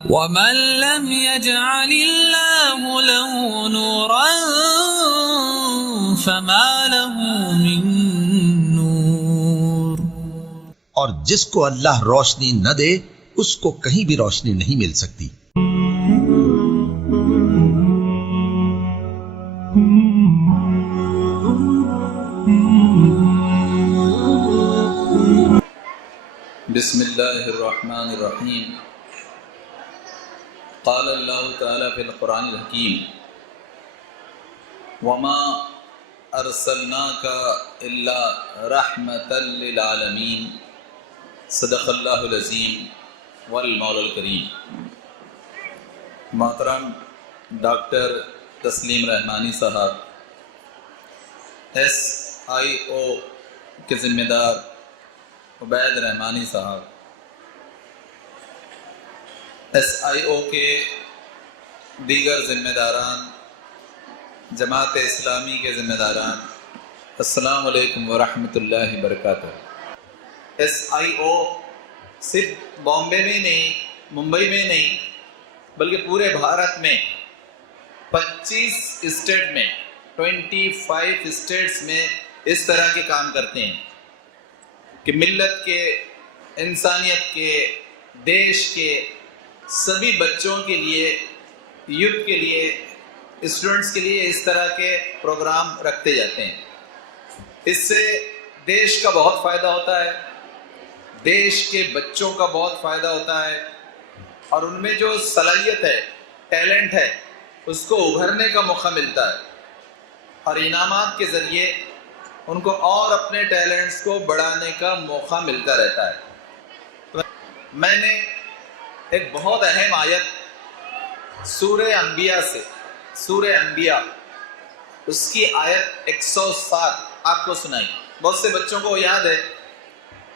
ومن لم يجعل الله له نورا فما له من نور، اور جس کو اللہ روشنی نہ دے اس کو کہیں بھی روشنی نہیں مل سکتی۔ بسم اللہ الرحمن الرحیم۔ قال اللہ تعالی فی القرآن الحکیم وما ارسلناک الا رحمۃ للعالمین، صدق اللہ العظیم والمولا الکریم۔ محترم ڈاکٹر تسلیم رحمانی صاحب، SIO کے ذمہ دار عبید رحمانی صاحب، SIO کے دیگر ذمہ داران، جماعت اسلامی کے ذمہ داران، السلام علیکم ورحمۃ اللہ وبرکاتہ۔ SIO صرف بامبے میں نہیں، ممبئی میں نہیں، بلکہ پورے بھارت میں 25 اسٹیٹ میں 25 اسٹیٹس میں اس طرح کے کام کرتے ہیں کہ ملت کے، انسانیت کے، دیش کے سبھی بچوں کے لیے، یوتھ کے لیے، اسٹوڈنٹس کے لیے اس طرح کے پروگرام رکھتے جاتے ہیں۔ اس سے دیش کا بہت فائدہ ہوتا ہے، دیش کے بچوں کا بہت فائدہ ہوتا ہے، اور ان میں جو صلاحیت ہے، ٹیلنٹ ہے، اس کو ابھرنے کا موقع ملتا ہے، اور انعامات کے ذریعے ان کو اور اپنے ٹیلنٹس کو بڑھانے کا موقع ملتا رہتا ہے۔ میں نے ایک بہت اہم آیت سورہ انبیاء سے، سورہ انبیاء اس کی آیت 107 آپ کو سنائی، بہت سے بچوں کو یاد ہے۔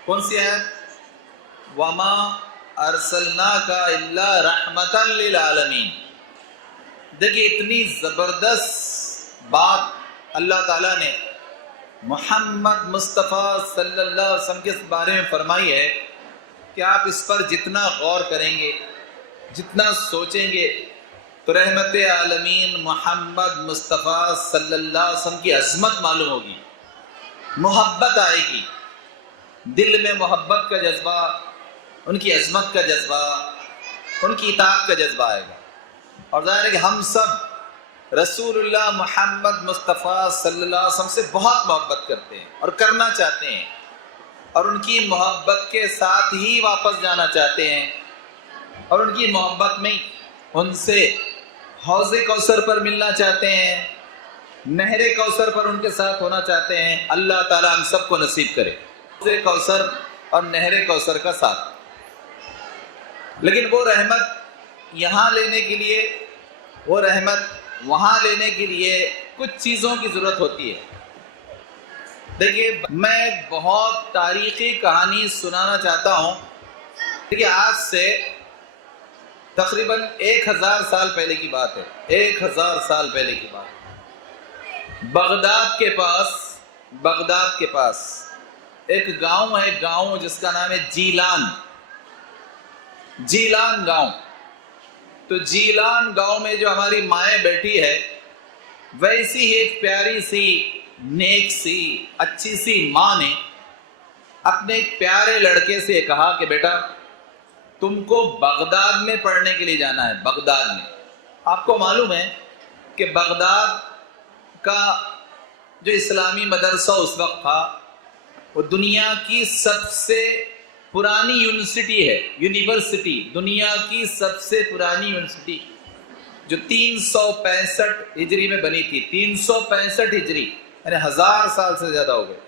کون سی آیت؟ وَمَا أَرْسَلْنَاكَ إِلَّا رَحْمَةً لِلْعَالَمِينَ۔ دیکھیے اتنی زبردست بات اللہ تعالیٰ نے محمد مصطفیٰ صلی اللہ علیہ وسلم کے بارے میں فرمائی ہے کہ آپ اس پر جتنا غور کریں گے، جتنا سوچیں گے، تو رحمت عالمین محمد مصطفیٰ صلی اللہ علیہ وسلم کی عظمت معلوم ہوگی، محبت آئے گی، دل میں محبت کا جذبہ، ان کی عظمت کا جذبہ، ان کی اطاعت کا جذبہ آئے گا۔ اور ظاہر ہے کہ ہم سب رسول اللہ محمد مصطفیٰ صلی اللہ علیہ وسلم سے بہت محبت کرتے ہیں اور کرنا چاہتے ہیں، اور ان کی محبت کے ساتھ ہی واپس جانا چاہتے ہیں، اور ان کی محبت میں ان سے حوض کوثر پر ملنا چاہتے ہیں، نہر کوثر پر ان کے ساتھ ہونا چاہتے ہیں۔ اللہ تعالی ہم سب کو نصیب کرے حوض کوثر اور نہر کوثر کا ساتھ۔ لیکن وہ رحمت یہاں لینے کے لیے، وہ رحمت وہاں لینے کے لیے کچھ چیزوں کی ضرورت ہوتی ہے۔ دیکھیے میں ایک بہت تاریخی کہانی سنانا چاہتا ہوں۔ دیکھیے آج سے تقریباً 1000 سال پہلے کی بات ہے، 1000 سال پہلے کی بات۔ بغداد کے پاس ایک گاؤں ہے، گاؤں جس کا نام ہے جیلان گاؤں۔ تو جیلان گاؤں میں جو ہماری مائیں بیٹھی ہے، ویسی ہی ایک پیاری سی، نیک سی، اچھی سی ماں نے اپنے ایک پیارے لڑکے سے کہا کہ بیٹا تم کو بغداد میں پڑھنے کے لیے جانا ہے۔ بغداد میں آپ کو معلوم ہے کہ بغداد کا جو اسلامی مدرسہ اس وقت تھا، وہ دنیا کی سب سے پرانی یونیورسٹی، دنیا کی سب سے پرانی یونیورسٹی، جو 365 ہجری میں بنی تھی، 365 ہجری، یعنی 1000 سال سے زیادہ ہو گئے۔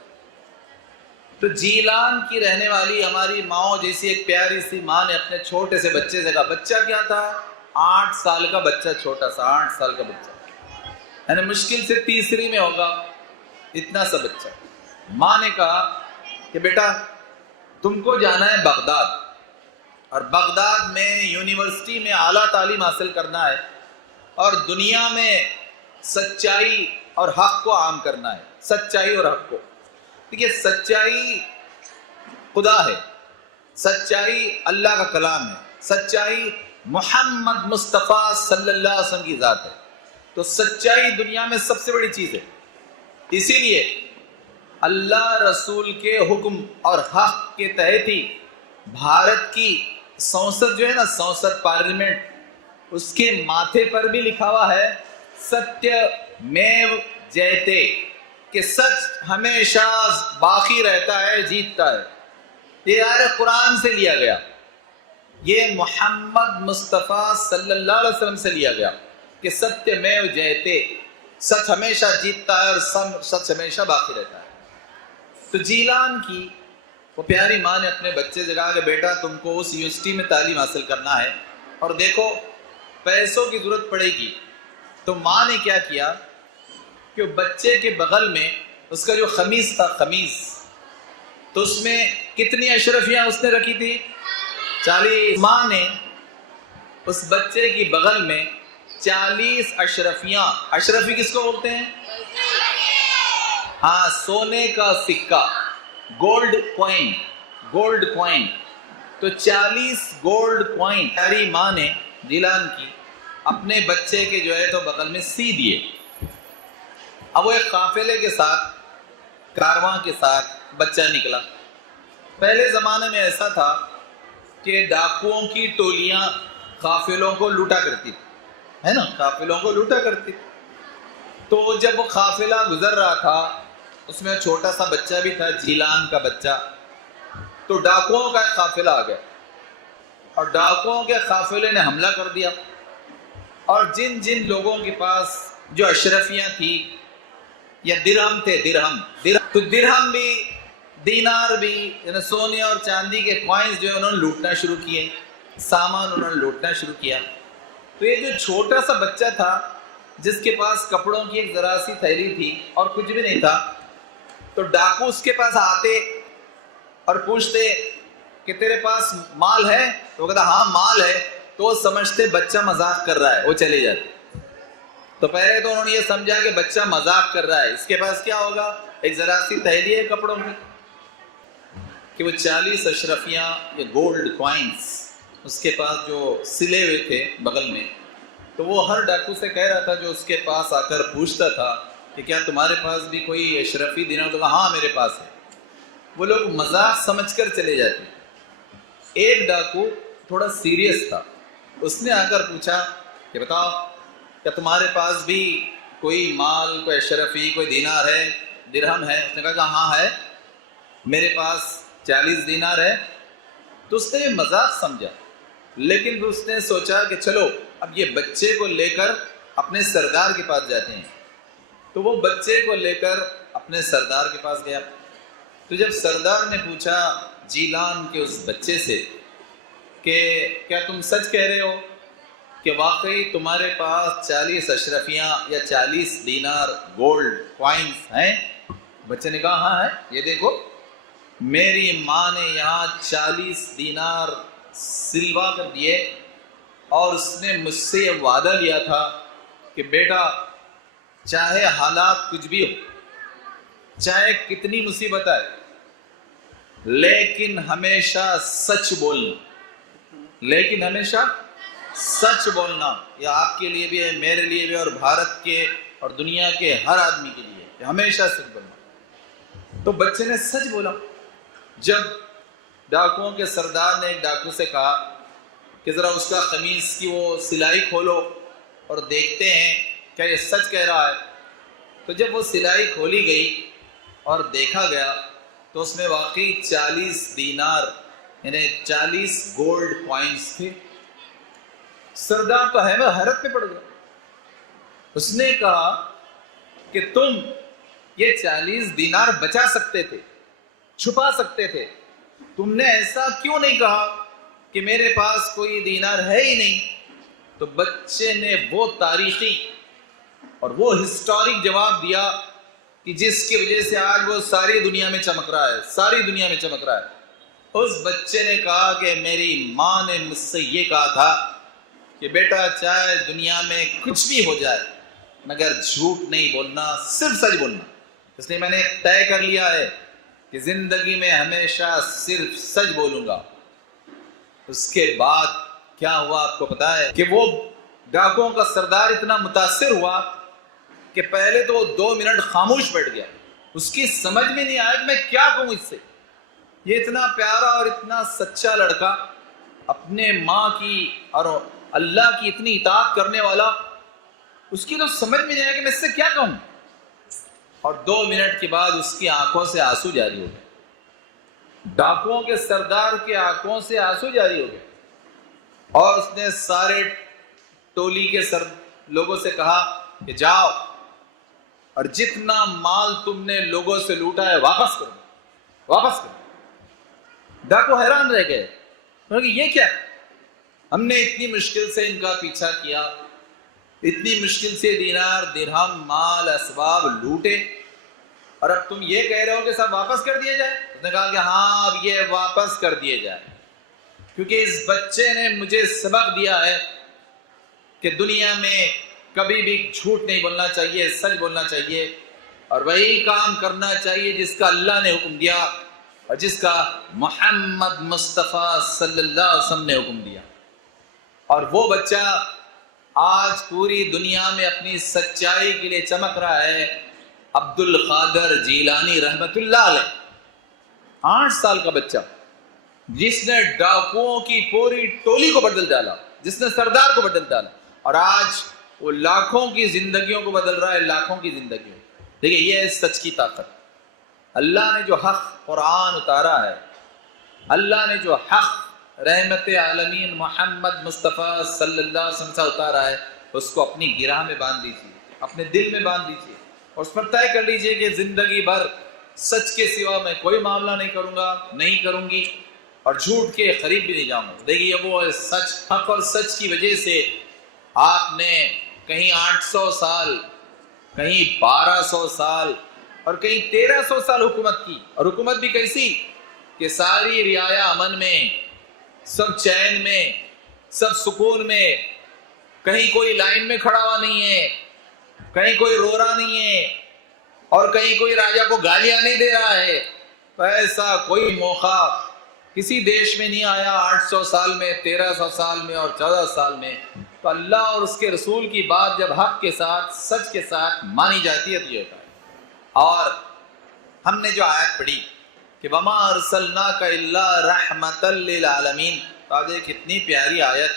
تو جیلان کی رہنے والی ہماری ماں جیسی ایک پیاری سی ماں نے اپنے چھوٹے سے بچے سے کہا، بچہ کیا تھا؟ 8 سال کا بچہ، چھوٹا سا 8 سال کا بچہ، یعنی مشکل سے تیسری میں ہوگا، اتنا سا بچہ۔ ماں نے کہا کہ بیٹا تم کو جانا ہے بغداد، اور بغداد میں یونیورسٹی میں اعلیٰ تعلیم حاصل کرنا ہے، اور دنیا میں سچائی اور حق کو عام کرنا ہے، سچائی اور حق کو۔ دیکھیے سچائی خدا ہے، سچائی اللہ کا کلام ہے، سچائی محمد مصطفیٰ صلی اللہ علیہ وسلم کی ذات ہے. تو سچائی دنیا میں سب سے بڑی چیز ہے. اسی لیے اللہ رسول کے حکم اور حق کے تحت ہی بھارت کی سنسد جو ہے نا، سنسد پارلیمنٹ، اس کے ماتھے پر بھی لکھا ہوا ہے ستیہ میو جیتے، کہ سچ ہمیشہ باقی رہتا ہے، جیتتا ہے. یہ آیت قرآن سے لیا گیا، یہ محمد مصطفیٰ صلی اللہ علیہ وسلم سے لیا گیا کہ ستیہ میو جیتے، سچ ہمیشہ جیتتا ہے اور سچ ہمیشہ باقی رہتا ہے. تو جیلان کی وہ پیاری ماں نے اپنے بچے سے کہا کہ بیٹا تم کو اس یونیورسٹی میں تعلیم حاصل کرنا ہے اور دیکھو پیسوں کی ضرورت پڑے گی. تو ماں نے کیا کیا کہ بچے کے بغل میں اس کا جو خمیز تھا، خمیز، تو اس میں کتنی اشرفیاں اس نے رکھی تھی؟ 40. ماں نے اس بچے کی بغل میں 40 اشرفیاں، اشرفی کس کو بولتے ہیں؟ ہاں، سونے کا سکہ، گولڈ کوائن، گولڈ کوائن. تو 40 گولڈ کوائن پیاری ماں نے جیلان کی اپنے بچے کے جو ہے تو بغل میں سی دیے. اب وہ ایک قافلے کے ساتھ، کارواں کے ساتھ بچہ نکلا. پہلے زمانے میں ایسا تھا کہ ڈاکوؤں کی ٹولیاں قافلوں کو لوٹا کرتی تھی، ہے نا، قافلوں کو لوٹا کرتی تھی. تو جب وہ قافلہ گزر رہا تھا، اس میں چھوٹا سا بچہ بھی تھا، جیلان کا بچہ. تو ڈاکوؤں کا ایک قافلہ آ گیا اور ڈاکوؤں کے قافلے نے حملہ کر دیا، اور جن جن لوگوں کے پاس جو اشرفیاں تھی یا درہم تھے، درہم، تو درہم بھی، دینار بھی، یعنی سونے اور چاندی کے کوائنز جو ہے انہوں نے لوٹنا شروع کیے، سامان انہوں نے لوٹنا شروع کیا. تو یہ جو چھوٹا سا بچہ تھا جس کے پاس کپڑوں کی ایک ذرا سی تھیلی تھی اور کچھ بھی نہیں تھا، تو ڈاکو اس کے پاس آتے اور پوچھتے کہ تیرے پاس مال ہے؟ تو وہ کہتا ہاں مال ہے. تو وہ سمجھتے بچہ مذاق کر رہا ہے، وہ چلے جاتے. تو پہلے تو انہوں نے یہ سمجھا کہ بچہ مذاق کر رہا ہے، اس کے پاس کیا ہوگا؟ ایک ذرا سی تھیلی ہے کپڑوں کی. کہ وہ 40 اشرفیاں یا گولڈ کوائنز اس کے پاس جو سلے ہوئے تھے بغل میں. تو وہ ہر ڈاکو سے کہہ رہا تھا جو اس کے پاس آ کر پوچھتا تھا کہ کیا تمہارے پاس بھی کوئی اشرفی دینار؟ تو کہا ہاں میرے پاس ہے. وہ لوگ مذاق سمجھ کر چلے جاتے. ایک ڈاکو تھوڑا سیریس تھا، اس نے آ کر پوچھا کہ بتاؤ کیا تمہارے پاس بھی کوئی مال، کوئی اشرفی، کوئی دینار ہے، درہم ہے؟ اس نے کہا ہاں ہے، میرے پاس 40 دینار ہے. تو اس نے یہ مذاق سمجھا، لیکن اس نے سوچا کہ چلو اب یہ بچے کو لے کر اپنے سردار کے پاس جاتے ہیں. تو وہ بچے کو لے کر اپنے سردار کے پاس گیا. تو جب سردار نے پوچھا جیلان کے اس بچے سے کہ کیا تم سچ کہہ رہے ہو کہ واقعی تمہارے پاس 40 اشرفیاں یا 40 دینار گولڈ کوائنز ہیں؟ بچے نے کہا ہاں ہے، یہ دیکھو میری ماں نے یہاں 40 دینار سلوا کر دیے، اور اس نے مجھ سے یہ وعدہ لیا تھا کہ بیٹا چاہے حالات کچھ بھی ہو، چاہے کتنی مصیبت آئے، لیکن ہمیشہ سچ بولنا، لیکن ہمیشہ سچ بولنا. یہ آپ کے لیے بھی ہے، میرے لیے بھی، اور بھارت کے اور دنیا کے ہر آدمی کے لیے کہ ہمیشہ سچ بولنا. تو بچے نے سچ بولا. جب ڈاکوؤں کے سردار نے ایک ڈاکو سے کہا کہ ذرا اس کا قمیص کی وہ سلائی کھولو اور دیکھتے ہیں کیا یہ سچ کہہ رہا ہے. تو جب وہ سلائی کھولی گئی اور دیکھا گیا تو اس میں واقعی 40 دینار یعنی 40 گولڈ کوائنز تھے. سردار تو حیرت میں پڑ گیا. اس نے کہا کہ تم یہ 40 دینار بچا سکتے تھے، چھپا سکتے تھے، تم نے ایسا کیوں نہیں کہا کہ میرے پاس کوئی دینار ہے ہی نہیں؟ تو بچے نے وہ تاریخی اور وہ ہسٹورک جواب دیا کہ جس کی وجہ سے آج وہ ساری دنیا میں چمک رہا ہے، ساری دنیا میں چمک رہا ہے. اس بچے نے کہا کہ میری ماں نے مجھ سے یہ کہا تھا کہ بیٹا چاہے دنیا میں کچھ بھی ہو جائے مگر جھوٹ نہیں بولنا، صرف سچ بولنا. اس لیے میں نے طے کر لیا ہے کہ زندگی میں ہمیشہ صرف سچ بولوں گا. اس کے بعد کیا ہوا آپ کو پتا ہے کہ وہ ڈاکوؤں کا سردار اتنا متاثر ہوا کہ پہلے تو 2 منٹ خاموش بیٹھ گیا. اس کی سمجھ میں نہیں آیا کہ میں کیا کہوں اس سے. یہ اتنا پیارا اور اتنا سچا لڑکا، اپنے ماں کی اور اللہ کی اتنی اطاعت کرنے والا، اس کی تو سمجھ میں نہیں آیا کہ میں اس سے کیا کہوں. اور 2 منٹ کے بعد اس کی آنکھوں سے آنسو جاری ہو گئے. ڈاکوؤں کے سردار کے آنکھوں سے آنسو جاری ہو گئے. اور اس نے سارے ٹولی کے لوگوں سے کہا کہ جاؤ اور جتنا مال تم نے لوگوں سے لوٹا ہے واپس کرو، واپس کرو. ڈاکو حیران رہ گئے کہ یہ کیا؟ ہم نے اتنی مشکل سے ان کا پیچھا کیا، اتنی مشکل سے دینار درہم مال اسباب لوٹے، اور اب تم یہ کہہ رہے ہو کہ سب واپس کر دیے جائے؟ اس نے کہا کہ ہاں اب یہ واپس کر دیے جائے، کیونکہ اس بچے نے مجھے سبق دیا ہے کہ دنیا میں کبھی بھی جھوٹ نہیں بولنا چاہیے، سچ بولنا چاہیے، اور وہی کام کرنا چاہیے جس کا اللہ نے حکم دیا اور جس کا محمد مصطفیٰ صلی اللہ علیہ وسلم نے حکم دیا. اور وہ بچہ آج پوری دنیا میں اپنی سچائی کے لیے چمک رہا ہے. عبد القادر جیلانی رحمت اللہ علیہ، 8 سال کا بچہ جس نے ڈاکوؤں کی پوری ٹولی کو بدل ڈالا، جس نے سردار کو بدل ڈالا، اور آج وہ لاکھوں کی زندگیوں کو بدل رہا ہے، لاکھوں کی زندگیوں. دیکھیں یہ ہے سچ کی طاقت. اللہ نے جو حق قرآن اتارا ہے، اللہ نے جو حق رحمت عالمین محمد مصطفیٰ صلی اللہ علیہ وسلم سے اتارا ہے، اس کو اپنی گرہ میں باندھ لیجیے، اپنے دل میں باندھ لیجیے، اور اس پر طے کر لیجیے کہ زندگی بھر سچ کے سوا میں کوئی معاملہ نہیں کروں گا، نہیں کروں گی، اور جھوٹ کے قریب بھی نہیں جاؤں گا. دیکھیے وہ سچ، حق اور سچ کی وجہ سے آپ نے کہیں 800 سال، کہیں 1200 سال اور کہیں 1300 سال حکومت کی. اور حکومت بھی کیسی کہ ساری رعایا امن میں، سب چین میں، سب سکون میں، کہیں کوئی لائن میں کھڑا ہوا نہیں ہے، کہیں کوئی رو رہا نہیں ہے، اور کہیں کوئی راجا کو گالیاں نہیں دے رہا ہے. ایسا کوئی موقع کسی دیش میں نہیں آیا 800 سال میں، 1300 سال میں اور 14 سال میں. تو اللہ اور اس کے رسول کی بات جب حق کے ساتھ، سچ کے ساتھ مانی جاتی ہے تو یہ ہوتا ہے. اور ہم نے جو آیت پڑھی کہ وَمَا أَرْسَلْنَاكَ إِلَّا رَحْمَةً لِّلْعَالَمِينَ، تو آپ دیکھ کتنی پیاری آیت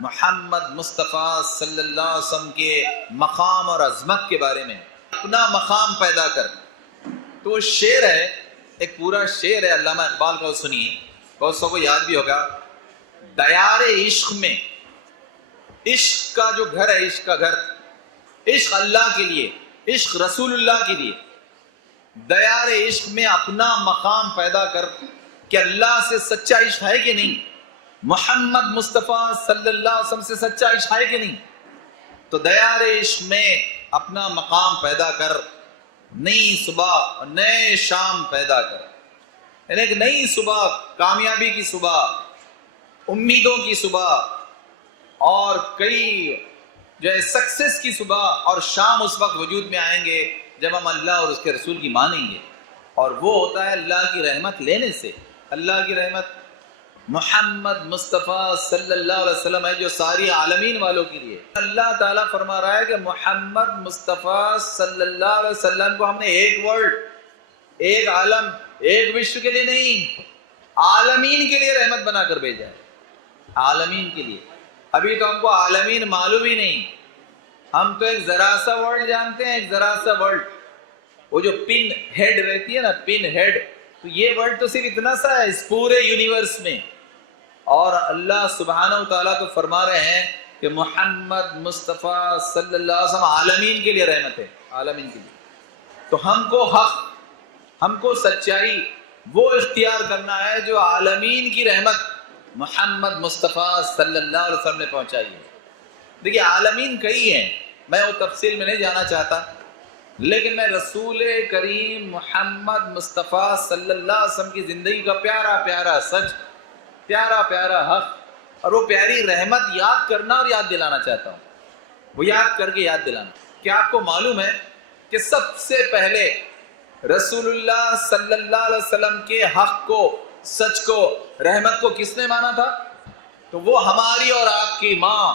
محمد مصطفیٰ صلی اللہ علیہ وسلم کے مقام اور عظمت کے بارے میں. اپنا مقام پیدا کر. تو وہ شعر ہے، ایک پورا شعر ہے علامہ اقبال کا، سنیے، بہت سو کو یاد بھی ہوگا. دیار عشق میں، عشق کا جو گھر ہے، عشق کا گھر، عشق اللہ کے لیے، عشق رسول اللہ کے لیے. دیار عشق میں اپنا مقام پیدا کر کہ اللہ سے سچا عشق ہے کہ نہیں، محمد مصطفیٰ صلی اللہ علیہ وسلم سے سچا عشق ہے کہ نہیں. تو دیار عشق میں اپنا مقام پیدا کر، نئی صبح اور نئے شام پیدا کر. یعنی ایک نئی صبح، کامیابی کی صبح، امیدوں کی صبح، اور کئی جو ہے سکسیس کی صبح اور شام اس وقت وجود میں آئیں گے جب ہم اللہ اور اس کے رسول کی مانیں گے. اور وہ ہوتا ہے اللہ کی رحمت لینے سے. اللہ کی رحمت محمد مصطفیٰ صلی اللہ علیہ وسلم ہے جو ساری عالمین والوں کے لیے. اللہ تعالیٰ فرما رہا ہے کہ محمد مصطفیٰ صلی اللہ علیہ وسلم کو ہم نے ایک ورلڈ، ایک عالم، ایک وشو کے لیے نہیں، عالمین کے لیے رحمت بنا کر بھیجا ہے. عالمین کے لیے. ابھی تو ہم کو عالمین معلوم ہی نہیں، ہم تو ایک ذرا سا ورلڈ جانتے ہیں، ایک ذرا سا ورلڈ، وہ جو پن ہیڈ رہتی ہے نا، پن ہیڈ، تو یہ ورلڈ تو صرف اتنا سا ہے اس پورے یونیورس میں. اور اللہ سبحانہ وتعالیٰ تو فرما رہے ہیں کہ محمد مصطفیٰ صلی اللہ علیہ وسلم عالمین کے لیے رحمت ہے، عالمین کے لیے. تو ہم کو حق، ہم کو سچائی وہ اختیار کرنا ہے جو عالمین کی رحمت محمد مصطفیٰ صلی اللہ علیہ وسلم نے پہنچائی ہے. دیکھیے عالمین کئی ہیں، میں وہ تفصیل میں نہیں جانا چاہتا، لیکن میں رسول کریم محمد مصطفیٰ صلی اللہ علیہ وسلم کی زندگی کا پیارا پیارا سچ، پیارا پیارا حق اور وہ پیاری رحمت یاد کرنا اور یاد دلانا چاہتا ہوں. وہ یاد کر کے یاد دلانا. کیا آپ کو معلوم ہے کہ سب سے پہلے رسول اللہ صلی اللہ علیہ وسلم کے حق کو، سچ کو، رحمت کو کس نے مانا تھا؟ تو وہ ہماری اور آپ کی ماں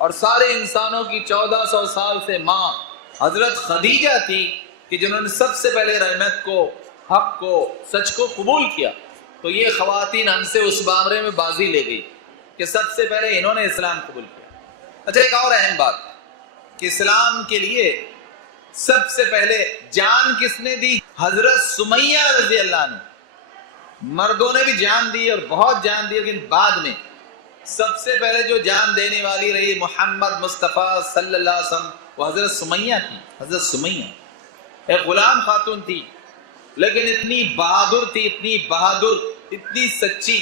اور سارے انسانوں کی 1400 سال سے ماں حضرت خدیجہ تھی کہ جنہوں نے سب سے پہلے رحمت کو، حق کو، سچ کو قبول کیا. تو یہ خواتین ہم سے اس معاملے میں بازی لے گئی کہ سب سے پہلے انہوں نے اسلام قبول کیا. اچھا، ایک اور اہم بات کہ اسلام کے لیے سب سے پہلے جان کس نے دی؟ حضرت سمیہ رضی اللہ عنہ. مردوں نے بھی جان دی اور بہت جان دی، لیکن بعد میں سب سے پہلے جو جان دینے والی رہی محمد مصطفیٰ صلی اللہ علیہ وسلم، وہ حضرت سمیہ تھی. حضرت سمیہ ایک غلام خاتون تھی، لیکن اتنی بہادر تھی، اتنی بہادر، اتنی سچی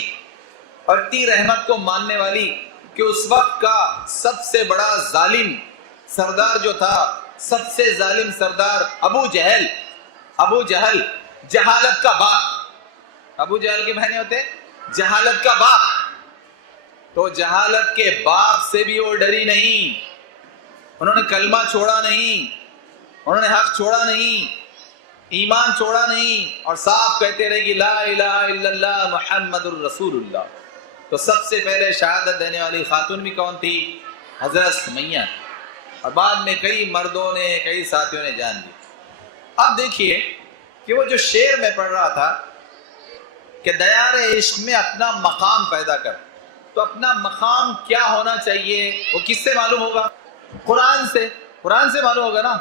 اور اتنی رحمت کو ماننے والی کہ اس وقت کا سب سے بڑا ظالم سردار جو تھا، سب سے ظالم سردار ابو جہل، جہالت کا باپ. ابو جہل کے بہنے ہوتے جہالت کا باپ. تو جہالت کے باپ سے بھی وہ ڈری نہیں. انہوں نے کلمہ چھوڑا نہیں، انہوں نے حق چھوڑا نہیں، ایمان چھوڑا نہیں، اور صاف کہتے رہے کہ لا الہ الا اللہ محمد الرسول اللہ. تو سب سے پہلے شہادت دینے والی خاتون بھی کون تھی؟ حضرت سمیہ. اور بعد میں کئی مردوں نے، کئی ساتھیوں نے جان دی. اب دیکھیے کہ وہ جو شعر میں پڑھ رہا تھا کہ دیار عشق میں اپنا مقام پیدا کر، تو اپنا مقام کیا ہونا چاہیے وہ کس سے معلوم ہوگا؟ قرآن سے معلوم ہوگا نا،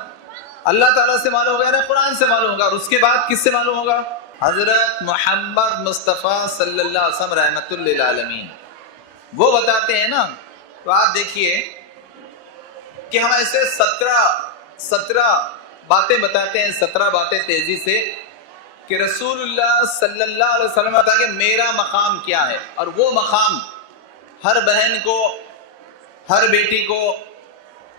اللہ تعالیٰ سے معلوم ہوگا نا، قرآن سے معلوم ہوگا. اور اس کے بعد کس سے معلوم ہوگا؟ حضرت محمد مصطفیٰ صلی اللہ علیہ وسلم رحمت للعالمین وہ بتاتے ہیں نا. تو آپ دیکھیے کہ ہم ایسے 17 باتیں بتاتے ہیں، 17 باتیں تیزی سے، کہ رسول اللہ صلی اللہ علیہ وسلم بتا کہ میرا مقام کیا ہے. اور وہ مقام ہر بہن کو، ہر بیٹی کو،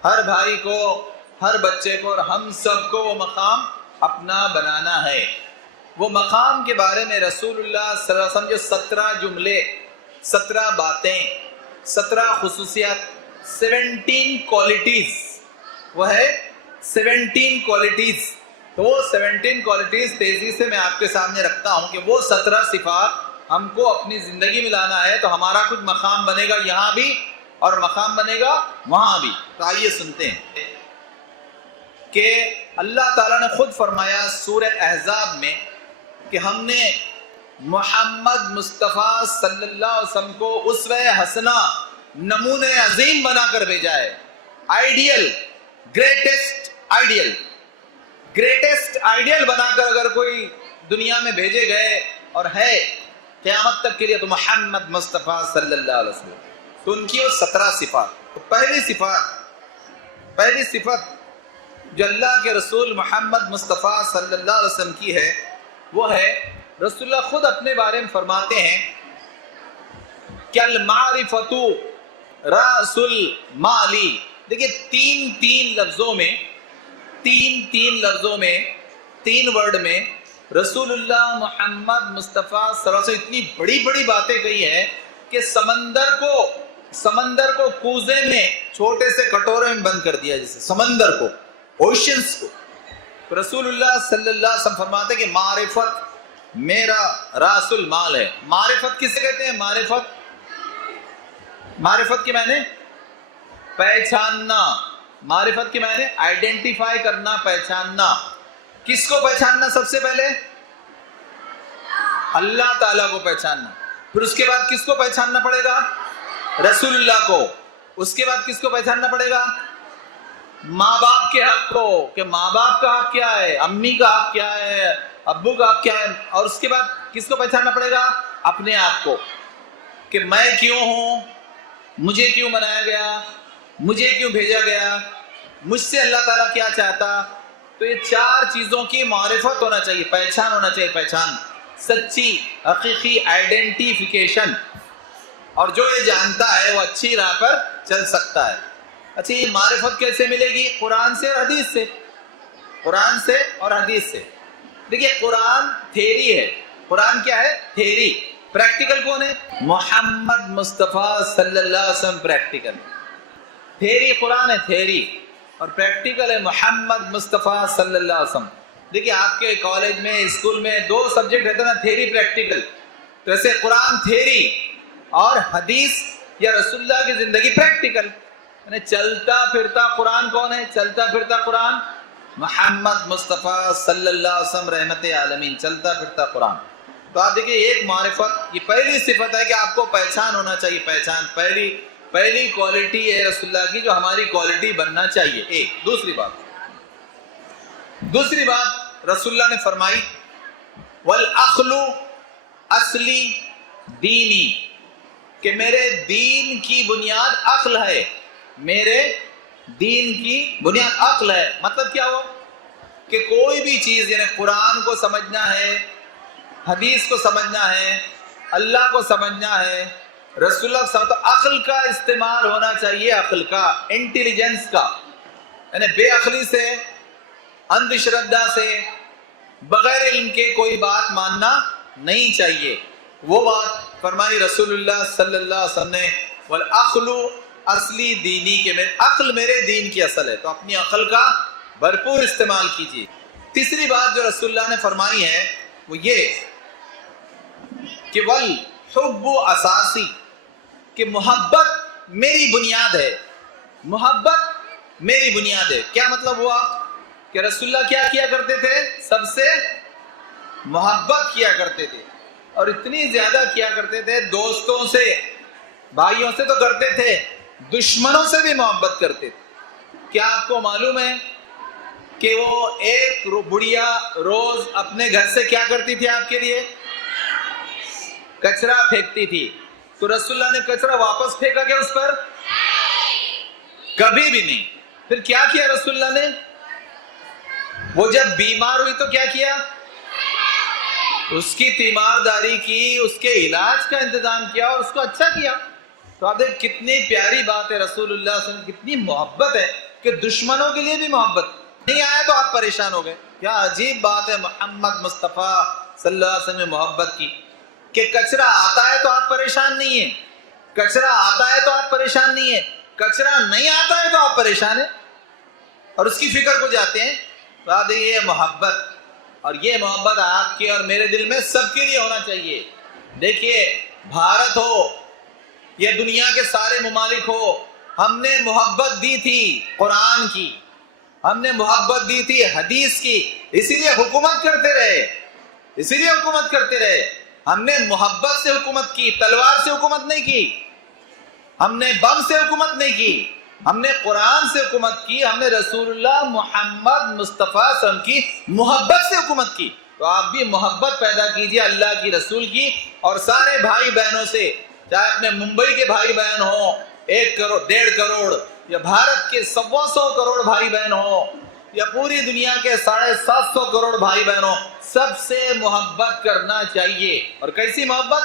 ہر بھائی کو، ہر بچے کو اور ہم سب کو وہ مقام اپنا بنانا ہے. وہ مقام کے بارے میں رسول اللہ صلی اللہ علیہ وسلم جو 17 جملے، 17 باتیں، 17 خصوصیات، 17 کوالٹیز، وہ ہے 17 کوالٹیز. تو وہ 17 کوالٹیز تیزی سے میں آپ کے سامنے رکھتا ہوں کہ وہ 17 صفات ہم کو اپنی زندگی میں لانا ہے تو ہمارا کچھ مقام بنے گا یہاں بھی اور مقام بنے گا وہاں بھی. تو آئیے سنتے ہیں کہ اللہ تعالیٰ نے خود فرمایا سورہ احزاب میں کہ ہم نے محمد مصطفیٰ صلی اللہ علیہ وسلم کو اسوہ حسنہ، نمونہ عظیم بنا کر بھیجا ہے. آئیڈیل، گریٹسٹ آئیڈیل بنا کر اگر کوئی دنیا میں بھیجے گئے اور ہے قیامت تک کے لیے تو محمد مصطفیٰ صلی اللہ علیہ وسلم. تو ان کی وہ 17 صفات. تو پہلی صفت جو اللہ کے رسول محمد مصطفیٰ صلی اللہ علیہ وسلم کی ہے وہ ہے، رسول اللہ خود اپنے بارے میں فرماتے ہیں کہ المعرفۃ رأس المال. دیکھیے تین لفظوں میں، تین ورڈ میں رسول اللہ محمد مصطفیٰ صلی اللہ علیہ وسلم اتنی بڑی بڑی باتیں کہی ہیں کہ سمندر کو کوزے میں چھوٹے سے کٹورے میں بند کر دیا، جیسے سمندر کو، اوشنز کو. رسول اللہ صلی اللہ علیہ وسلم فرماتے ہیں کہ معرفت میرا راس المال ہے. معرفت کسے کہتے ہیں؟ معرفت کے معنی پہچاننا. معرفت کے معنی آئیڈینٹیفائی کرنا، پہچاننا. کس کو پہچاننا؟ سب سے پہلے اللہ تعالیٰ کو پہچاننا. پھر اس کے بعد کس کو پہچاننا پڑے گا؟ رسول اللہ کو. اس کے بعد کس کو پہچاننا پڑے گا؟ ماں باپ کے حق کو، کہ ماں باپ کا حق کیا ہے، امی کا حق کیا ہے، ابو کا حق کیا ہے. اور اس کے بعد کس کو پہچاننا پڑے گا؟ اپنے آپ کو، کہ میں کیوں ہوں، مجھے کیوں بنایا گیا، مجھے کیوں بھیجا گیا، مجھ سے اللہ تعالیٰ کیا چاہتا. تو یہ 4 چیزوں کی معرفت ہونا چاہیے، پہچان ہونا چاہیے. پہچان، سچی حقیقی آئیڈینٹیفیکیشن. اور جو یہ جانتا ہے وہ اچھی راہ پر چل سکتا ہے. اچھا، یہ معرفت کیسے ملے گی؟ قرآن سے اور حدیث سے. قرآن سے اور حدیث سے. دیکھیے قرآن تھیری ہے. قرآن کیا ہے؟ تھیری. پریکٹیکل کون ہے؟ محمد مصطفیٰ صلی اللہ علیہ وسلم پریکٹیکل. تھیری قرآن ہے، تھیری، اور پریکٹیکل ہے محمد مصطفیٰ صلی اللہ علیہ وسلم. دیکھیے آپ کے کالج میں، اسکول میں 2 سبجیکٹ رہتے نا، تھیری پریکٹیکل. تو ایسے قرآن تھیری اور حدیث یا رسول اللہ کی زندگی پریکٹیکل. یعنی چلتا پھرتا قرآن کون ہے؟ چلتا پھرتا قرآن محمد مصطفیٰ صلی اللہ علیہ وسلم رحمت عالمین، چلتا پھرتا قرآن. تو آپ دیکھیں ایک معرفت، یہ پہلی صفت ہے کہ آپ کو پہچان ہونا چاہیے. پہچان پہلی کوالٹی ہے رسول اللہ کی جو ہماری کوالٹی بننا چاہیے. ایک دوسری بات رسول اللہ نے فرمائی والعقل اصلی دینی، کہ میرے دین کی بنیاد عقل ہے. میرے دین کی بنیاد عقل ہے. مطلب کیا ہو کہ کوئی بھی چیز، یعنی قرآن کو سمجھنا ہے، حدیث کو سمجھنا ہے، اللہ کو سمجھنا ہے، رسول اللہ صلی اللہ علیہ وسلم، تو عقل کا استعمال ہونا چاہیے. عقل کا، انٹیلیجنس کا. یعنی بے عقلی سے، اندھ شردھا سے، بغیر علم کے کوئی بات ماننا نہیں چاہیے. وہ بات فرمائی رسول اللہ صلی اللہ علیہ وسلم نے والعقل اصلی دینی، کہ عقل میرے دین کی اصل ہے. تو اپنی عقل کا بھرپور استعمال کیجیے. تیسری بات جو رسول اللہ نے فرمائی ہے وہ یہ کہ والحب اساسی، کہ محبت میری بنیاد ہے. محبت میری بنیاد ہے. کیا مطلب ہوا کہ رسول اللہ کیا کرتے تھے؟ سب سے محبت کیا کرتے تھے، اور اتنی زیادہ کیا کرتے تھے، دوستوں سے، بھائیوں سے تو کرتے تھے، دشمنوں سے بھی محبت کرتے تھے. کیا آپ کو معلوم ہے کہ وہ ایک بڑھیا روز اپنے گھر سے کیا کرتی تھی؟ آپ کے لیے کچرا پھینکتی تھی. تو رسول اللہ نے کچرا واپس پھینکا کیا اس پر؟ کبھی بھی نہیں. پھر کیا کیا رسول اللہ نے؟ وہ جب بیمار ہوئی تو کیا کیا؟ اس کی تیمارداری کی، اس کے علاج کا انتظام کیا اور اس کو اچھا کیا. تو آپ دیکھ کتنی پیاری بات ہے رسول اللہ صلی اللہ علیہ وسلم، کتنی محبت ہے کہ دشمنوں کے لیے بھی محبت. نہیں آیا تو آپ پریشان ہو گئے. کیا عجیب بات ہے محمد مصطفیٰ صلی اللہ علیہ وسلم میں محبت کی، کہ کچرا آتا ہے تو آپ پریشان نہیں ہیں، کچرا آتا ہے تو آپ پریشان نہیں ہیں، کچرا نہیں آتا ہے تو آپ پریشان ہیں اور اس کی فکر کو جاتے ہیں. تو آپ دیکھیے یہ محبت، اور یہ محبت آپ کے اور میرے دل میں سب کے لیے ہونا چاہیے. دیکھیے بھارت ہو یا دنیا کے سارے ممالک ہو، ہم نے محبت دی تھی قرآن کی، ہم نے محبت دی تھی حدیث کی، اسی لیے حکومت کرتے رہے. ہم نے محبت سے حکومت کی، تلوار سے حکومت نہیں کی، ہم نے بم سے حکومت نہیں کی، ہم نے قرآن سے حکومت کی، ہم نے رسول اللہ محمد مصطفیٰ صلی اللہ علیہ وسلم کی محبت سے حکومت کی. تو آپ بھی محبت پیدا کیجئے اللہ کی، رسول کی، اور سارے بھائی بہنوں سے، چاہے اپنے ممبئی کے بھائی بہن ہوں 1 کروڑ 1.5 کروڑ، یا بھارت کے 125 کروڑ بھائی بہن ہوں، یا پوری دنیا کے 750 کروڑ بھائی بہنوں، سب سے محبت کرنا چاہیے. اور کیسی محبت؟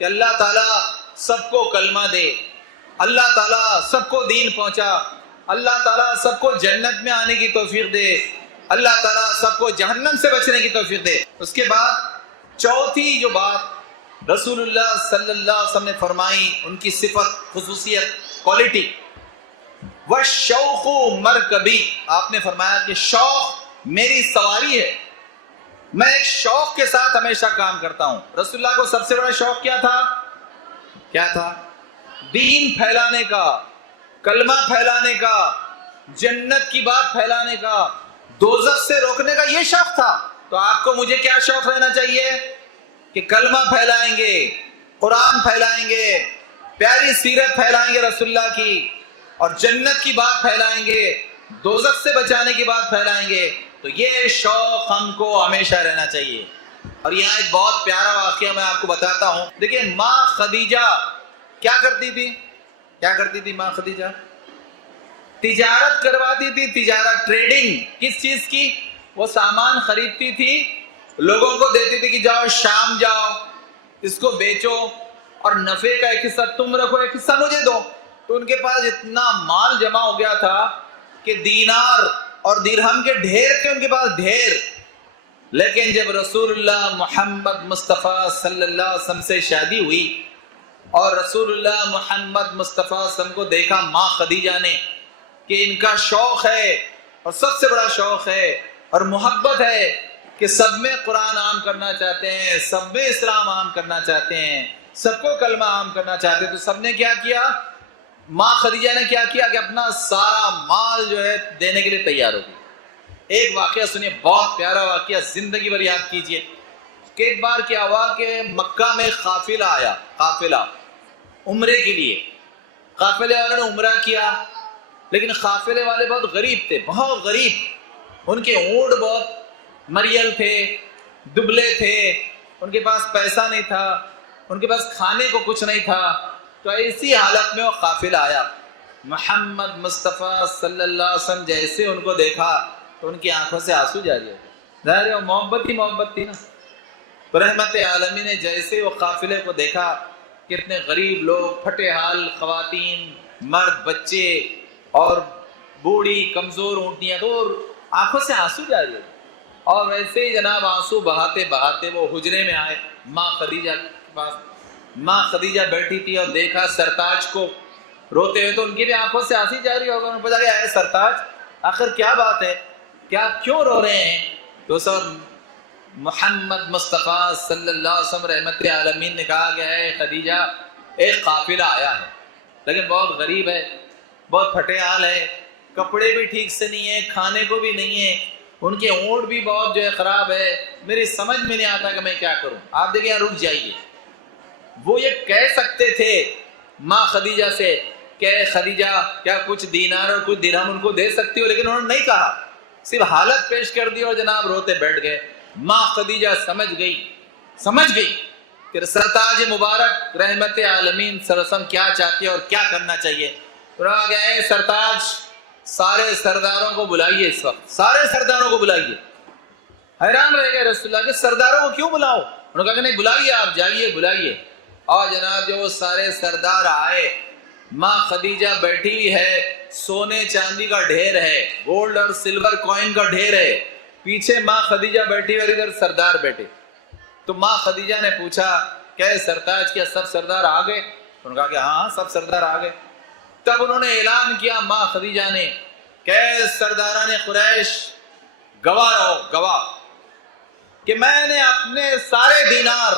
کہ اللہ تعالیٰ سب کو کلمہ دے، اللہ تعالیٰ سب کو دین پہنچا، اللہ تعالیٰ سب کو جنت میں آنے کی توفیق دے، اللہ تعالیٰ سب کو جہنم سے بچنے کی توفیق دے. اس کے بعد چوتھی جو بات رسول اللہ صلی اللہ علیہ وسلم نے فرمائی، ان کی صفت، خصوصیت، کوالٹی، وَالشَّوْقُ مَرْكَبِي، آپ نے فرمایا کہ شوق میری سواری ہے، میں ایک شوق کے ساتھ ہمیشہ کام کرتا ہوں. رسول اللہ کو سب سے بڑا شوق کیا تھا؟ دین پھیلانے کا، کلمہ پھیلانے کا، جنت کی بات پھیلانے کا، دوزخ سے روکنے کا، یہ شوق تھا. تو آپ کو مجھے کیا شوق رہنا چاہیے؟ کہ کلمہ پھیلائیں گے، قرآن پھیلائیں گے، پیاری سیرت پھیلائیں گے رسول اللہ کی، اور جنت کی بات پھیلائیں گے، دوزخ سے بچانے کی بات پھیلائیں گے. تو یہ شوق ہم کو ہمیشہ رہنا چاہیے. اور یہاں ایک بہت پیارا واقعہ میں آپ کو بتاتا ہوں. دیکھیں ماں خدیجہ کیا کرتی تھی؟ ماں خدیجہ تجارت کرواتی تھی. تجارت، ٹریڈنگ، کس چیز کی؟ وہ سامان خریدتی تھی، لوگوں کو دیتی تھی کہ جاؤ شام جاؤ اس کو بیچو، اور نفع کا ایک حصہ تم رکھو، ایک حصہ مجھے دو. تو ان کے پاس اتنا مال جمع ہو گیا تھا کہ دینار اور درہم کے ڈھیر تھے ان کے پاس، ڈھیر. لیکن جب رسول اللہ محمد مصطفیٰ صلی اللہ علیہ وسلم سے شادی ہوئی اور رسول اللہ محمد مصطفیٰ صلی اللہ علیہ وسلم کو دیکھا ماں خدیجہ نے کہ ان کا شوق ہے، اور سب سے بڑا شوق ہے اور محبت ہے کہ سب میں قرآن عام کرنا چاہتے ہیں، سب میں اسلام عام کرنا چاہتے ہیں، سب کو کلمہ عام کرنا چاہتے، تو سب نے کیا کیا؟ ماں خدیجہ نے کیا کیا کہ اپنا سارا مال جو ہے دینے کے لیے تیار ہو گئی۔ ایک واقعہ سنیے، بہت پیارا واقعہ، زندگی بھر یاد کیجئے کہ ایک بار کیا ہوا کہ مکہ میں قافلہ آیا، قافلہ عمرے کے لیے، قافلے والوں نے عمرہ کیا، لیکن قافلے والے بہت غریب تھے، بہت غریب، ان کے اونٹ بہت مریل تھے، دبلے تھے، ان کے پاس پیسہ نہیں تھا، ان کے پاس کھانے کو کچھ نہیں تھا۔ تو ایسی حالت میں وہ قافلہ آیا، محمد مصطفیٰ صلی اللہ علیہ وسلم جیسے ان کو دیکھا تو ان کی آنکھوں سے آنسو جاری ہو گئے، ظاہر ہے وہ محبت ہی محبت تھی نا۔ تو رحمت عالمین نے جیسے وہ قافلے کو دیکھا، کتنے غریب لوگ، پھٹے حال خواتین، مرد، بچے اور بوڑھی کمزور اونٹنیاں، تو آنکھوں سے آنسو جاری ہو گئے۔ اور ویسے ہی جناب آنسو بہاتے بہاتے وہ حجرے میں آئے ماں خدیجہ کے پاس۔ ماں خدیجہ بیٹھی تھی اور دیکھا سرتاج کو روتے ہوئے، تو ان کی بھی آنکھوں سے آنسو جاری ہو گئے۔ انہوں نے پوچھا کہ اے سرتاج، آخر کیا بات ہے، کیا کیوں رو رہے ہیں؟ تو سر محمد مصطفیٰ صلی اللہ علیہ وسلم رحمت عالمین نے کہا کہ اے خدیجہ، ایک قافلہ آیا ہے لیکن بہت غریب ہے، بہت پھٹے حال ہے، کپڑے بھی ٹھیک سے نہیں ہیں، کھانے کو بھی نہیں ہے، ان کے اونٹ بھی بہت جو ہے خراب ہے، میری سمجھ میں نہیں آتا کہ میں کیا کروں۔ آپ دیکھیں یہاں رک جائیے، وہ یہ کہہ سکتے تھے ماں خدیجہ سے کہ اے خدیجہ کیا کچھ دینار اور کچھ درہم ان کو دے سکتی ہو، لیکن انہوں نے نہیں کہا، صرف حالت پیش کر دی اور جناب روتے بیٹھ گئے۔ ماں خدیجہ سمجھ گئی کہ سرتاج مبارک رحمت عالمین صلی اللہ علیہ وسلم کیا چاہتے ہیں اور کیا کرنا چاہیے۔ تو آ گیا اے سرتاج، سارے سرداروں کو بلائیے، اس وقت سارے سرداروں کو بلائیے۔ حیران رہ گئے رسول اللہ کہ سرداروں کو کیوں بلاؤ؟ انہوں نے کہا کہ نہیں، بلائیے، آپ جائیے بلائیے۔ اور جناب جو وہ سارے سردار آئے، ماں خدیجہ بیٹھی ہوئی ہے، سونے چاندی کا ڈھیر ہے، گولڈ اور سلور کوئن کا ڈھیر ہے، پیچھے ماں خدیجہ بیٹھی اور ادھر سردار بیٹھے۔ تو ماں خدیجہ نے پوچھا کہ سرتاج کیا سب سردار آ گئے؟ انہوں نے کہا کہ ہاں سب سردار آ گئے۔ تب انہوں نے اعلان کیا ماں خدیجہ نے کہ سرداران قریش گواہ رہو، گواہ کہ میں نے اپنے سارے دینار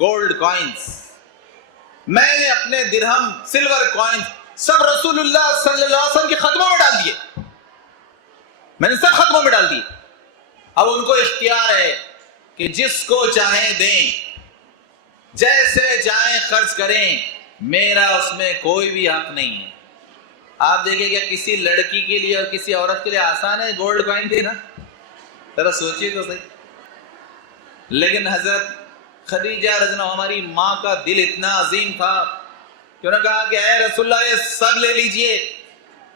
گولڈ کوئنز، میں نے اپنے درہم سلور کوئنز سب رسول اللہ صلی اللہ علیہ وسلم کے خدموں میں ڈال دیے، میں نے سب خدموں میں ڈال دیے۔ اب ان کو اختیار ہے کہ جس کو چاہیں دیں، جیسے چاہیں خرچ کریں، میرا اس میں کوئی بھی حق نہیں ہے۔ آپ دیکھیں کہ کسی لڑکی کے لیے اور کسی عورت کے لیے آسان ہے گولڈ کوئن دینا؟ ذرا سوچیے تو صحیح۔ لیکن حضرت خدیجہ رضی اللہ عنہا، ہماری ماں کا دل اتنا عظیم تھا کہ انہوں نے کہا کہ اے رسول اللہ یہ سب لے لیجئے۔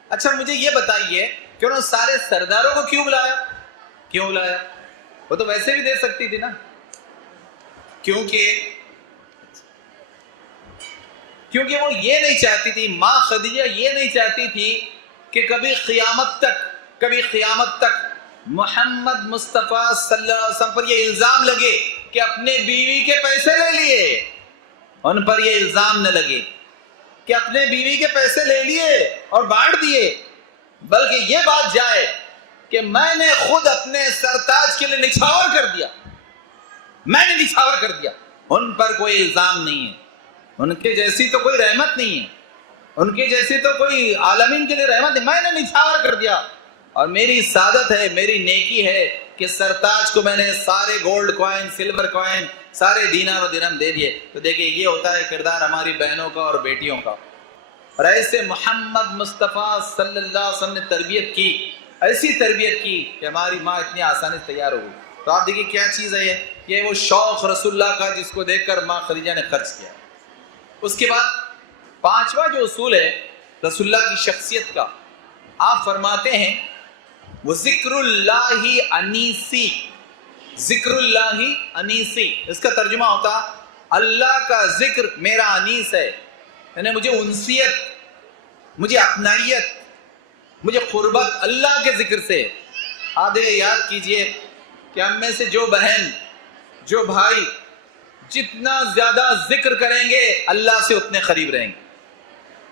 اچھا مجھے یہ بتائیے کہ انہوں نے سارے سرداروں کو کیوں بلایا؟ کیوں بلایا؟ وہ تو ویسے بھی دے سکتی تھی نا، کیونکہ وہ یہ نہیں چاہتی تھی، ماں خدیجہ یہ نہیں چاہتی تھی کہ کبھی قیامت تک محمد مصطفیٰ صلی اللہ علیہ وسلم پر یہ الزام لگے کہ اپنے بیوی کے پیسے لے لیے، ان پر یہ الزام نہ لگے کہ اپنے بیوی کے پیسے لے لیے اور بانٹ دیے، بلکہ یہ بات جائے کہ میں نے خود اپنے سرتاج کے لیے نچھاور کر دیا، میں نے نچھاور کر دیا۔ ان پر کوئی الزام نہیں ہے، ان کے جیسی تو کوئی رحمت نہیں ہے، ان کے جیسی تو کوئی عالمین کے لیے رحمت نہیں، میں نے نچھاور کر دیا۔ اور میری سعادت ہے، میری نیکی ہے کہ سرتاج کو میں نے سارے گولڈ کوئن، سلور کوئن، سارے دینار و درہم دے دیے۔ تو دیکھیں یہ ہوتا ہے کردار ہماری بہنوں کا اور بیٹیوں کا۔ اور ایسے محمد مصطفیٰ صلی اللہ علیہ وسلم نے تربیت کی، ایسی تربیت کی کہ ہماری ماں اتنی آسانی سے تیار ہو گئی۔ تو آپ دیکھیں کیا چیز ہے یہ وہ شوق رسول اللہ کا جس کو دیکھ کر ماں خدیجہ نے خرچ کیا۔ اس کے بعد پانچواں جو اصول ہے رسول اللہ کی شخصیت کا، آپ فرماتے ہیں وہ ذکر اللہ انیسی، ذکر اللہ انیسی، اس کا ترجمہ ہوتا اللہ کا ذکر میرا انیس ہے، یعنی مجھے انسیت، مجھے اپنائیت، مجھے قربت اللہ کے ذکر سے۔ آدھے یاد کیجئے کہ ہم میں سے جو بہن جو بھائی جتنا زیادہ ذکر کریں گے اللہ سے اتنے قریب رہیں گے،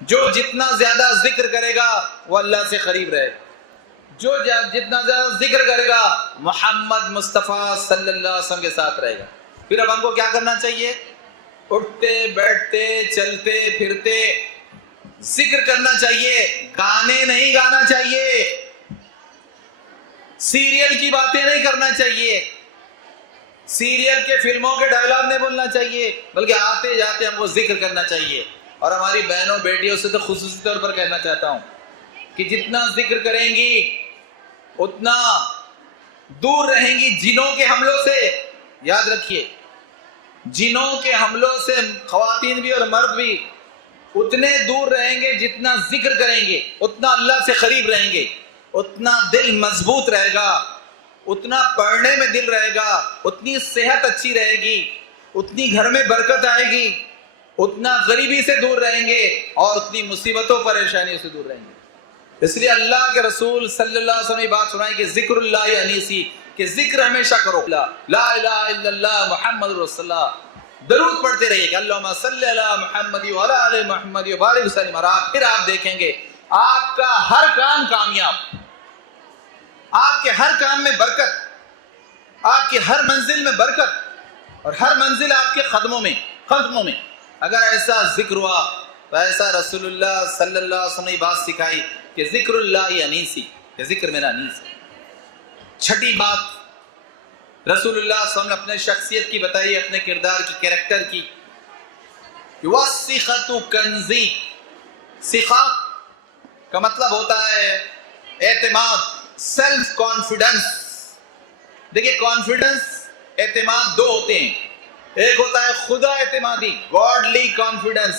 جو جتنا زیادہ ذکر کرے گا وہ اللہ سے قریب رہے گا، جو جتنا زیادہ ذکر کرے گا محمد مصطفیٰ صلی اللہ علیہ وسلم کے ساتھ رہے گا۔ پھر اب ہم کو کیا کرنا چاہیے؟ اٹھتے بیٹھتے چلتے پھرتے ذکر کرنا چاہیے، گانے نہیں گانا چاہیے، سیریل کی باتیں نہیں کرنا چاہیے، سیریل کے فلموں کے ڈائلاگ نہیں بولنا چاہیے، بلکہ آتے جاتے ہم کو ذکر کرنا چاہیے۔ اور ہماری بہنوں بیٹیوں سے تو خصوصی طور پر کہنا چاہتا ہوں کہ جتنا ذکر کریں گی اتنا دور رہیں گی جنوں کے حملوں سے۔ یاد رکھیے، جنوں کے حملوں سے خواتین بھی اور مرد بھی اتنے دور رہیں گے جتنا ذکر کریں گے، اتنا اللہ سے قریب رہیں گے، اتنا دل مضبوط رہے گا، اتنا پڑھنے میں دل رہے گا، اتنی صحت اچھی رہے گی، اتنی گھر میں برکت آئے گی، اتنا غریبی سے دور رہیں گے اور اتنی مصیبتوں پریشانیوں سے دور رہیں گے۔ اس لیے اللہ کے رسول صلی اللہ علیہ وسلم نے بات سنائی کہ ذکر اللہ انیسی، کہ ذکر ہمیشہ کرو، لا الہ الا اللہ محمد رسول اللہ، درود پڑھتے رہیے کہ اللہم صلی علی محمد وعلی آل محمد وبارک وسلم، اور پھر آپ دیکھیں گے آپ کا ہر کام کامیاب، آپ کے ہر کام میں برکت، آپ کی ہر منزل میں برکت، اور ہر منزل آپ کے قدموں میں۔ اگر ایسا ذکر ہوا تو ایسا رسول اللہ صلی اللہ علیہ وسلم نے بات سکھائی کہ ذکر اللہ انیسی، کہ ذکر میرا انیس ہے۔ چھٹی بات رسول اللہ صلی اللہ علیہ وسلم نے اپنے شخصیت کی بتائی، اپنے کردار کی، کریکٹر کی۔ وَالثِّقَةُ كَنْزِي، ثقہ کا مطلب ہوتا ہے اعتماد، سیلف کانفیڈنس۔ دیکھیے کانفیڈنس، اعتماد دو ہوتے ہیں، ایک ہوتا ہے خدا اعتمادی، گاڈلی کانفیڈنس،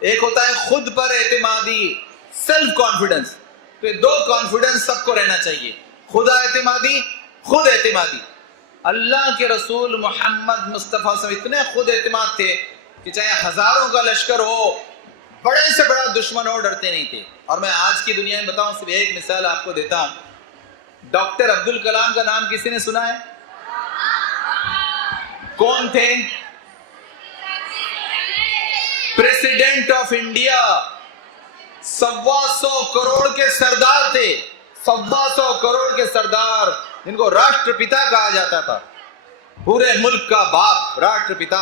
ایک ہوتا ہے خود پر اعتمادی، سیلف کانفیڈنس۔ تو یہ دو کانفیڈنس سب کو رہنا چاہیے، خدا اعتمادی، خود اعتمادی۔ اللہ کے رسول محمد مصطفیٰ صلی اللہ علیہ وسلم اتنے خود اعتماد تھے کہ چاہے ہزاروں کا لشکر ہو، بڑے سے بڑا دشمن ہو، ڈرتے نہیں تھے۔ اور میں آج کی دنیا میں بتاؤں، صرف ایک مثال آپ کو دیتا ہوں۔ ڈاکٹر عبدالکلام کا نام کسی نے سنا ہے؟ کون تھے؟ پریزیڈنٹ آف انڈیا، 125 کروڑ کے سردار تھے، 125 کروڑ کے سردار، جن کو راشٹر پتا کہا جاتا تھا، پورے ملک کا باپ، راشٹر پتا۔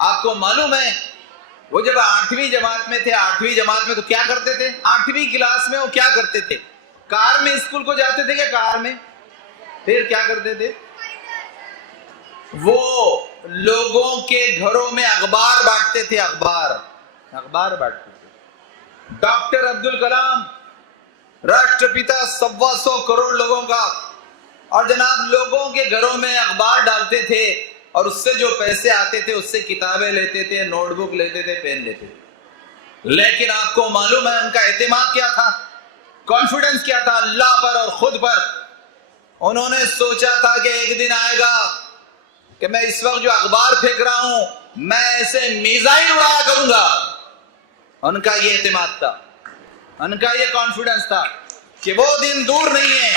آپ کو معلوم ہے وہ جب 8ویں جماعت میں تھے، 8ویں جماعت میں تو کیا کرتے تھے؟ 8ویں کلاس میں وہ کیا کرتے تھے؟ کار میں اسکول کو جاتے تھے، کیا کار میں؟ پھر کیا کرتے تھے؟ وہ لوگوں کے گھروں میں اخبار بانٹتے تھے، اخبار بانٹتے تھے۔ ڈاکٹر عبدالکلام راشٹر پتا، 125 کروڑ لوگوں کا، اور جناب لوگوں کے گھروں میں اخبار ڈالتے تھے، اور اس سے جو پیسے آتے تھے اس سے کتابیں لیتے تھے، نوٹ بک لیتے تھے، پین لیتے تھے۔ لیکن آپ کو معلوم ہے ان کا اعتماد کیا تھا، کانفیڈنس کیا تھا؟ اللہ پر اور خود پر۔ انہوں نے سوچا تھا کہ ایک دن آئے گا کہ میں اس وقت جو اخبار پھینک رہا ہوں میں ایسے میزائل اڑایا کروں گا۔ ان کا یہ اعتماد تھا، ان کا یہ کانفیڈنس تھا کہ وہ دن دور نہیں ہے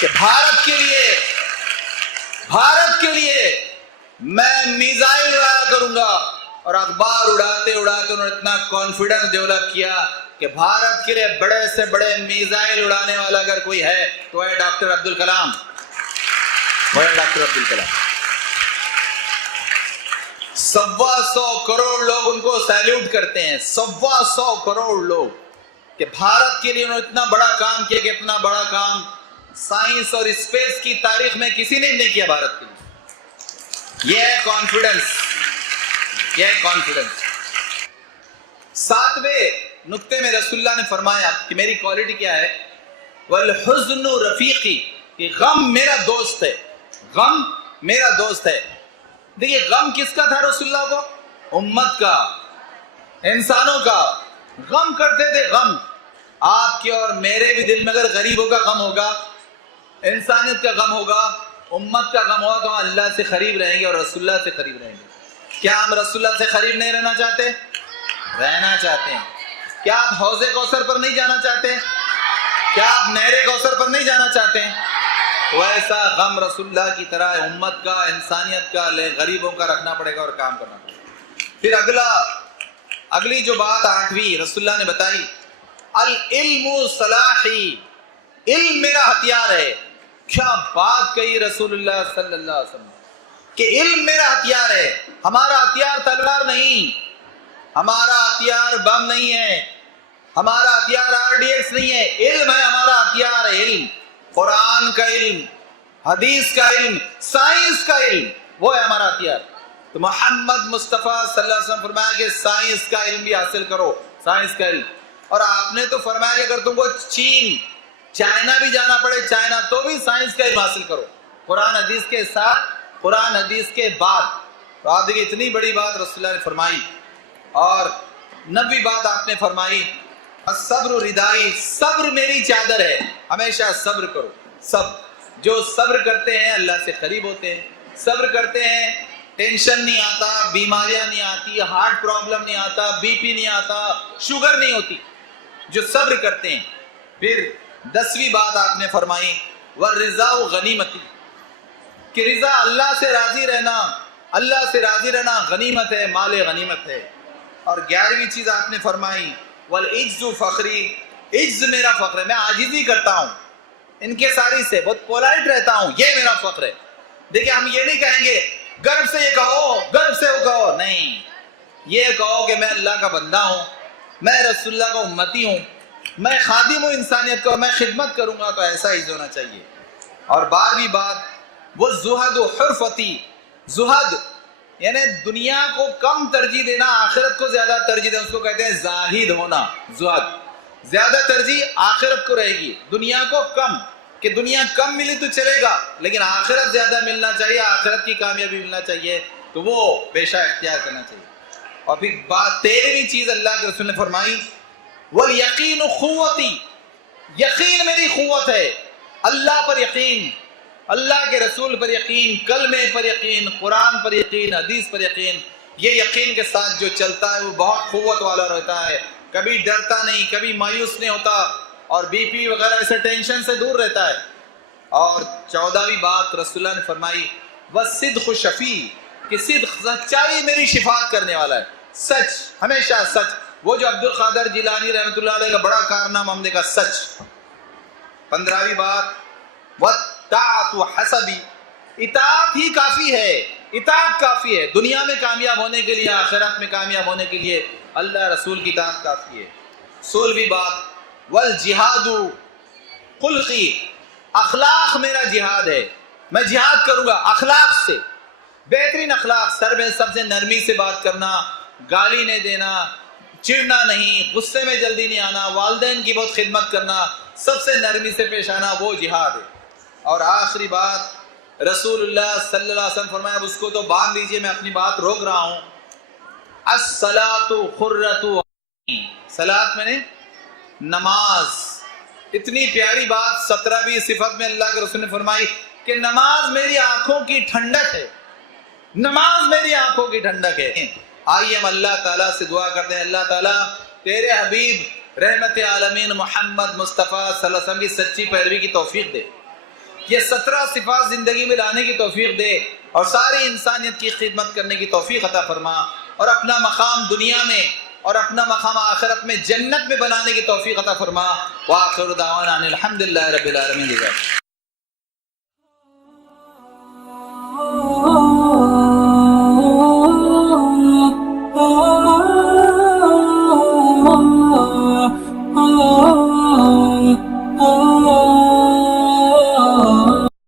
کہ بھارت کے لیے میں میزائل اڑایا کروں گا۔ اور اخبار اڑاتے اڑاتے انہوں نے اتنا کانفیڈنس ڈیولپ کیا کہ بھارت کے لیے بڑے سے بڑے میزائل اڑانے والا اگر کوئی ہے تو ہے ڈاکٹر عبدالکلام، وہ ہے ڈاکٹر عبدالکلام۔ 125 کروڑ لوگ ان کو سیلیوٹ کرتے ہیں، 125 کروڑ لوگ، کہ بھارت کے لیے انہوں نے اتنا بڑا کام کیا کہ اتنا بڑا کام سائنس اور اسپیس کی تاریخ میں کسی نے نہیں کیا بھارت کے لیے۔ یہ ہے کانفیڈنس، یہ ہے کانفیڈنس۔ 7ویں نقطے میں رسول اللہ نے فرمایا کہ میری کوالٹی کیا ہے؟ والحزن رفیقی، کہ غم میرا دوست ہے، غم میرا دوست ہے۔ دیکھیے غم کس کا تھا رسول اللہ کو؟ امت کا، انسانوں کا۔ غم کرتے تھے، غم آپ کے اور میرے بھی دل میں اگر غریبوں کا غم ہوگا، انسانیت کا غم ہوگا، امت کا غم ہوگا، تو ہم اللہ سے قریب رہیں گے اور رسول اللہ سے قریب رہیں گے۔ کیا ہم رسول اللہ سے قریب نہیں رہنا چاہتے؟ رہنا چاہتے ہیں۔ کیا آپ حوض کوثر پر نہیں جانا چاہتے؟ کیا آپ نہر کوثر پر نہیں جانا چاہتے ہیں؟ ویسا غم رسول اللہ کی طرح امت کا، انسانیت کا، غریبوں کا رکھنا پڑے گا اور کام کرنا پڑے گا۔ پھر اگلی جو بات 8ویں رسول اللہ نے بتائی، العلم صلاحی، علم میرا ہتھیار ہے۔ کیا بات کہی رسول اللہ صلی اللہ علیہ وسلم۔ کہ علم میرا ہتھیار ہے. ہمارا ہتھیار تلوار نہیں، ہمارا ہتھیار بم نہیں ہے، ہمارا ہتھیار RDX نہیں ہے. علم ہے ہمارا ہتھیار ہے. علم، قرآن کا علم، حدیث کا علم، سائنس کا علم، وہ ہے ہمارا ہتھیار. تو محمد مصطفیٰ صلی اللہ علیہ وسلم فرمایا کہ سائنس کا علم بھی حاصل کرو، سائنس کا علم. اور آپ نے تو فرمایا کہ اگر تم کو چین، چائنا بھی جانا پڑے، چائنا، تو بھی سائنس کا علم حاصل کرو، قرآن حدیث کے ساتھ، قرآن حدیث کے بعد. تو آپ دیکھیں اتنی بڑی بات رسول اللہ نے فرمائی. اور 90 بات آپ نے فرمائی. الصبر ردائی، صبر میری چادر ہے، ہمیشہ صبر کرو. جو صبر کرتے ہیں اللہ سے قریب ہوتے ہیں. صبر کرتے ہیں، ٹینشن نہیں آتا، بیماریاں نہیں آتی، ہارٹ پرابلم نہیں آتا، BP نہیں آتا، شوگر نہیں ہوتی، جو صبر کرتے ہیں. پھر 10ویں بات آپ نے فرمائی والرضا غنیمتی، کہ رضا، اللہ سے راضی رہنا، اللہ سے راضی رہنا غنیمت ہے، مال غنیمت ہے. اور 11ویں چیز آپ نے فرمائی والعجز فخری، عجز میرا فخر ہے، میں عاجزی کرتا ہوں ان کے ساری سے، بہت پولائٹ رہتا ہوں، یہ میرا فخر ہے. دیکھیں ہم یہ نہیں کہیں گے گرو سے یہ کہو، گرو سے وہ کہو، نہیں، یہ کہو کہ میں اللہ کا بندہ ہوں، میں رسول اللہ کا امتی ہوں، میں خادم ہوں انسانیت کا، میں خدمت کروں گا. تو ایسا ہی ہونا چاہیے. اور 12ویں بات وہ زہد و حرفتی، زہد یعنی دنیا کو کم ترجیح دینا، آخرت کو زیادہ ترجیح دینا، اس کو کہتے ہیں زاہد ہونا. زہد، زیادہ ترجیح آخرت کو رہے گی، دنیا کو کم، کہ دنیا کم ملی تو چلے گا لیکن آخرت زیادہ ملنا چاہیے، آخرت کی کامیابی ملنا چاہیے، تو وہ پیشہ اختیار کرنا چاہیے. اور پھر 13ویں چیز اللہ کے رسول نے فرمائی والیقین قوتی، یقین میری قوت ہے. اللہ پر یقین، اللہ کے رسول پر یقین، کلمے پر یقین، قرآن پر یقین، حدیث پر یقین. یہ یقین کے ساتھ جو چلتا ہے وہ بہت قوت والا رہتا ہے، کبھی ڈرتا نہیں، کبھی مایوس نہیں ہوتا، اور BP وغیرہ ایسے ٹینشن سے دور رہتا ہے. اور 14ویں بات رسول اللہ نے فرمائی والصدق شفیع، کہ صدق، سچائی میری شفاعت کرنے والا ہے. سچ، ہمیشہ سچ. وہ جو عبد القادر جیلانی رحمۃ اللہ علیہ کا بڑا کارنامہ ہم نے کہا سچ. 15ویں بات والطاعت حسبی، اطاعت ہی کافی ہے، اطاعت کافی ہے دنیا میں کامیاب ہونے کے لیے، آخرت میں کامیاب ہونے کے لیے اللہ رسول کی اطاعت کافی ہے. 16ویں بات والجہاد خلقی، اخلاق میرا جہاد ہے، میں جہاد کروں گا اخلاق سے. بہترین اخلاق، سر میں سب سے نرمی سے بات کرنا، گالی نہیں دینا، چڑنا نہیں، غصے میں جلدی نہیں آنا، والدین کی بہت خدمت کرنا، سب سے نرمی سے پیش آنا، وہ جہاد ہے. اور آخری بات رسول اللہ صلی اللہ علیہ وسلم فرمایا، اب اس کو تو باندھ لیجئے، میں اپنی بات روک رہا ہوں. الصلاۃ خرۃ، صلاۃ میں نے نماز، اتنی پیاری بات 17ویں صفت میں اللہ کے رسول نے فرمائی کہ نماز میری آنکھوں کی ٹھنڈک ہے، نماز میری آنکھوں کی ٹھنڈک ہے. آئیے ہم اللہ تعالیٰ سے دعا کرتے ہیں، اللہ تعالیٰ تیرے حبیب رحمت عالمین محمد مصطفیٰ صلی اللہ علیہ وسلم کی سچی پیروی کی توفیق دے، یہ 17 صفات زندگی میں لانے کی توفیق دے، اور ساری انسانیت کی خدمت کرنے کی توفیق عطا فرما، اور اپنا مقام دنیا میں اور اپنا مقام آخرت میں جنت میں بنانے کی توفیق عطا فرما. وآخر دعوانا ان الحمدللہ رب العالمین.